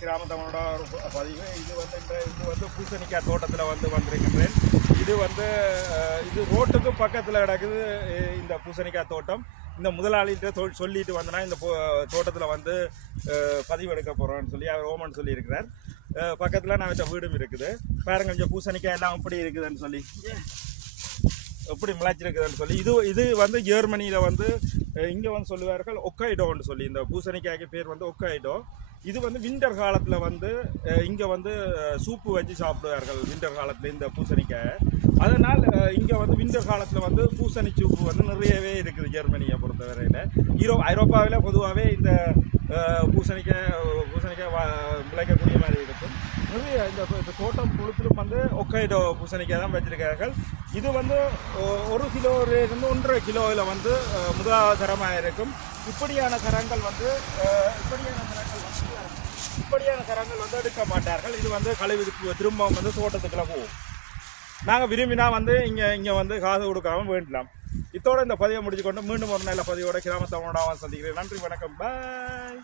கிராம தமிழோட ஒரு பதிவு. இது வந்து பூசணிக்காய் தோட்டத்தில் வந்திருக்கின்றேன். இது ரோட்டுக்கு பக்கத்தில் கிடக்குது இந்த பூசணிக்காய் தோட்டம். இந்த முதலாளிகிட்ட சொல்லிட்டு வந்தனா இந்த தோட்டத்தில் பதிவு எடுக்க போகிறோன்னு சொல்லி அவர் ஓமன் சொல்லியிருக்கிறார். பக்கத்தில் நான் வீடும் இருக்குது. பாருங்க கொஞ்சம் பூசணிக்காய் எல்லாம் எப்படி இருக்குதுன்னு சொல்லி, எப்படி முளைச்சிருக்குதுன்னு சொல்லி. இது ஜெர்மனியில் இங்கே சொல்லுவார்கள் ஒக்கைடோன்னு சொல்லி. இந்த பூசணிக்காய்க்கு பேர் ஒக்கைடோ. இது விண்டர் காலத்தில் இங்கே சூப்பு வச்சு சாப்பிடுவார்கள் விண்டர் காலத்தில் இந்த பூசணிக்காய். அதனால் இங்கே விண்டர் காலத்தில் பூசணி சூப்பு நிறையவே இருக்குது ஜெர்மனியை பொறுத்தவரையில். ஐரோப்பாவில் பொதுவாகவே இந்த பூசணிக்காய் விளைக்கக்கூடிய மாதிரி இருக்கும். நிறைய இந்த தோட்டம் முழுத்திலும் ஒக்கைடோ பூசணிக்காய் தான் வச்சிருக்கார்கள். இது 1 கிலோவிலிருந்து 1.5 கிலோவில் முதலாதரமாக இருக்கும். இப்படியான கரங்கள் எடுக்க மாட்டார்கள். இது கழிவு திரும்ப தோட்டத்துக்குள்ள போகும். நாங்கள் விரும்பினா இங்கே காசு கொடுக்காம வேண்டலாம். இதோட இந்த பதிவை முடிச்சுக்கொண்டு மீண்டும் ஒரு நல்ல பதிவோட கிராம தமிழோட சந்திக்கிறேன். நன்றி, வணக்கம், பாய்.